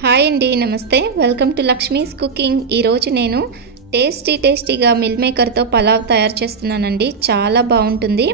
Hi అండి, నమస్తే. Welcome to Lakshmi's cooking. ఈరోజు నేను టేస్టీగా మిల్ మేకర్తో పలావ్ తయారు చేస్తున్నానండి. చాలా బాగుంటుంది.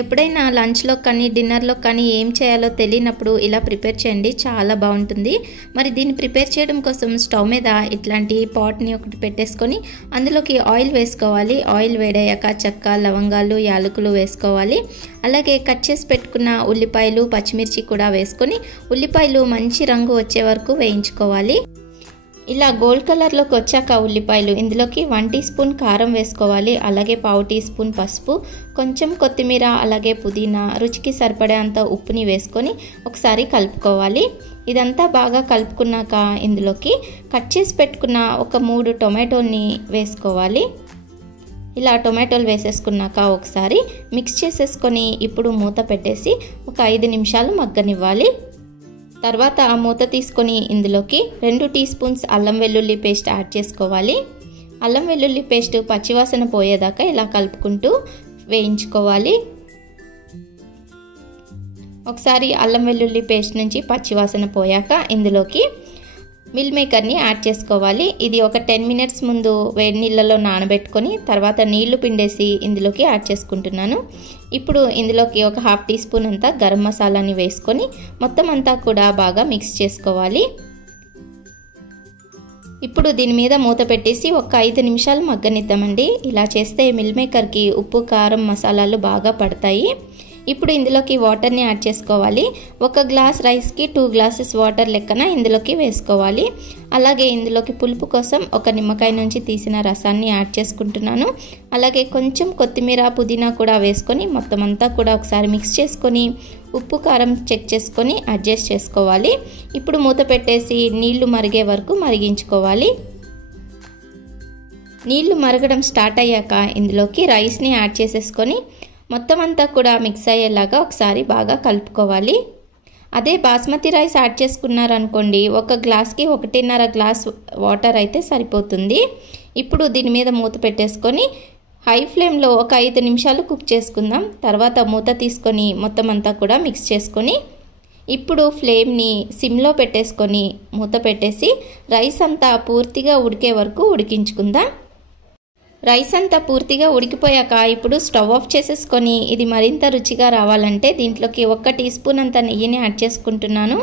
ఎప్పుడైనా లంచ్లో కానీ డిన్నర్లో కానీ ఏం చేయాలో తెలియనప్పుడు ఇలా ప్రిపేర్ చేయండి, చాలా బాగుంటుంది. మరి దీన్ని ప్రిపేర్ చేయడం కోసం స్టవ్ మీద ఇట్లాంటి పాట్ని ఒకటి పెట్టేసుకొని అందులోకి ఆయిల్ వేసుకోవాలి. ఆయిల్ వేడయ్యాక చెక్క, లవంగాలు, యాలకులు వేసుకోవాలి. అలాగే కట్ చేసి పెట్టుకున్న ఉల్లిపాయలు, పచ్చిమిర్చి కూడా వేసుకొని ఉల్లిపాయలు మంచి రంగు వచ్చే వరకు వేయించుకోవాలి. ఇలా గోల్డ్ కలర్లోకి వచ్చాక ఉల్లిపాయలు ఇందులోకి 1 టీ స్పూన్ కారం వేసుకోవాలి. అలాగే 1/2 టీ స్పూన్ పసుపు, కొంచెం కొత్తిమీర, అలాగే పుదీనా, రుచికి సరిపడేంత ఉప్పుని వేసుకొని ఒకసారి కలుపుకోవాలి. ఇదంతా బాగా కలుపుకున్నాక ఇందులోకి కట్ చేసి పెట్టుకున్న ఒక 3 టొమాటోల్ని వేసుకోవాలి. ఇలా టొమాటోలు వేసేసుకున్నాక ఒకసారి మిక్స్ చేసేసుకొని ఇప్పుడు మూత పెట్టేసి ఒక 5 నిమిషాలు మగ్గనివ్వాలి. తర్వాత మూత తీసుకొని ఇందులోకి 2 టీ స్పూన్స్ అల్లం వెల్లుల్లి పేస్ట్ యాడ్ చేసుకోవాలి. అల్లం వెల్లుల్లి పేస్ట్ పచ్చివాసన పోయేదాకా ఇలా కలుపుకుంటూ వేయించుకోవాలి. ఒకసారి అల్లం వెల్లుల్లి పేస్ట్ నుంచి పచ్చివాసన పోయాక ఇందులోకి మిల్ మేకర్ని యాడ్ చేసుకోవాలి. ఇది ఒక 10 మినిట్స్ ముందు వేడి నీళ్ళలో నానబెట్టుకొని తర్వాత నీళ్లు పిండేసి ఇందులోకి యాడ్ చేసుకుంటున్నాను. ఇప్పుడు ఇందులోకి ఒక 1/2 టీ స్పూన్ అంతా గరం మసాలాని వేసుకొని మొత్తం అంతా కూడా బాగా మిక్స్ చేసుకోవాలి. ఇప్పుడు దీని మీద మూత పెట్టేసి ఒక 5 నిమిషాలు మగ్గనిద్దామండి. ఇలా చేస్తే మిల్ మేకర్కి ఉప్పు, కారం, మసాలాలు బాగా పడతాయి. ఇప్పుడు ఇందులోకి వాటర్ని యాడ్ చేసుకోవాలి. 1 గ్లాస్ రైస్కి 2 గ్లాసెస్ వాటర్ లెక్కన ఇందులోకి వేసుకోవాలి. అలాగే ఇందులోకి పులుపు కోసం ఒక నిమ్మకాయ నుంచి తీసిన రసాన్ని యాడ్ చేసుకుంటున్నాను. అలాగే కొంచెం కొత్తిమీర, పుదీనా కూడా వేసుకొని మొత్తం అంతా కూడా ఒకసారి మిక్స్ చేసుకొని ఉప్పు, కారం చెక్ చేసుకొని అడ్జస్ట్ చేసుకోవాలి. ఇప్పుడు మూత పెట్టేసి నీళ్లు మరిగే వరకు మరిగించుకోవాలి. నీళ్లు మరగడం స్టార్ట్ అయ్యాక ఇందులోకి రైస్ని యాడ్ చేసేసుకొని మొత్తం అంతా కూడా మిక్స్ అయ్యేలాగా ఒకసారి బాగా కలుపుకోవాలి. అదే బాస్మతి రైస్ యాడ్ చేసుకున్నారనుకోండి, 1 గ్లాస్కి 1.5 గ్లాస్ వాటర్ అయితే సరిపోతుంది. ఇప్పుడు దీని మీద మూత పెట్టేసుకొని హై ఫ్లేమ్లో ఒక 5 నిమిషాలు కుక్ చేసుకుందాం. తర్వాత మూత తీసుకొని మొత్తం అంతా కూడా మిక్స్ చేసుకొని ఇప్పుడు ఫ్లేమ్ని సిమ్లో పెట్టేసుకొని మూత పెట్టేసి రైస్ అంతా పూర్తిగా ఉడికే వరకు ఉడికించుకుందాం. రైస్ అంతా పూర్తిగా ఉడికిపోయాక ఇప్పుడు స్టవ్ ఆఫ్ చేసేసుకొని ఇది మరింత రుచిగా రావాలంటే దీంట్లోకి 1 టీ స్పూన్ అంత నెయ్యిని యాడ్ చేసుకుంటున్నాను.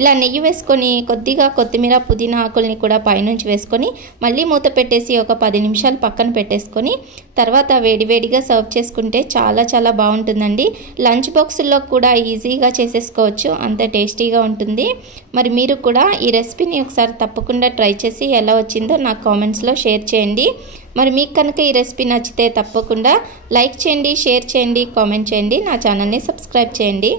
ఇలా నెయ్యి వేసుకొని కొద్దిగా కొత్తిమీర, పుదీనా ఆకుల్ని కూడా పైనుంచి వేసుకొని మళ్ళీ మూత పెట్టేసి ఒక 10 నిమిషాలు పక్కన పెట్టేసుకొని తర్వాత వేడివేడిగా సర్వ్ చేసుకుంటే చాలా బాగుంటుందండి. లంచ్ బాక్సుల్లో కూడా ఈజీగా చేసేసుకోవచ్చు, అంత టేస్టీగా ఉంటుంది. మరి మీరు కూడా ఈ రెసిపీని ఒకసారి తప్పకుండా ట్రై చేసి ఎలా వచ్చిందో నాకు కామెంట్స్లో షేర్ చేయండి. మరి మీకు కనుక ఈ రెసిపీ నచ్చితే తప్పకుండా లైక్ చేయండి, షేర్ చేయండి, కామెంట్ చేయండి, నా ఛానల్ని సబ్స్క్రైబ్ చేయండి.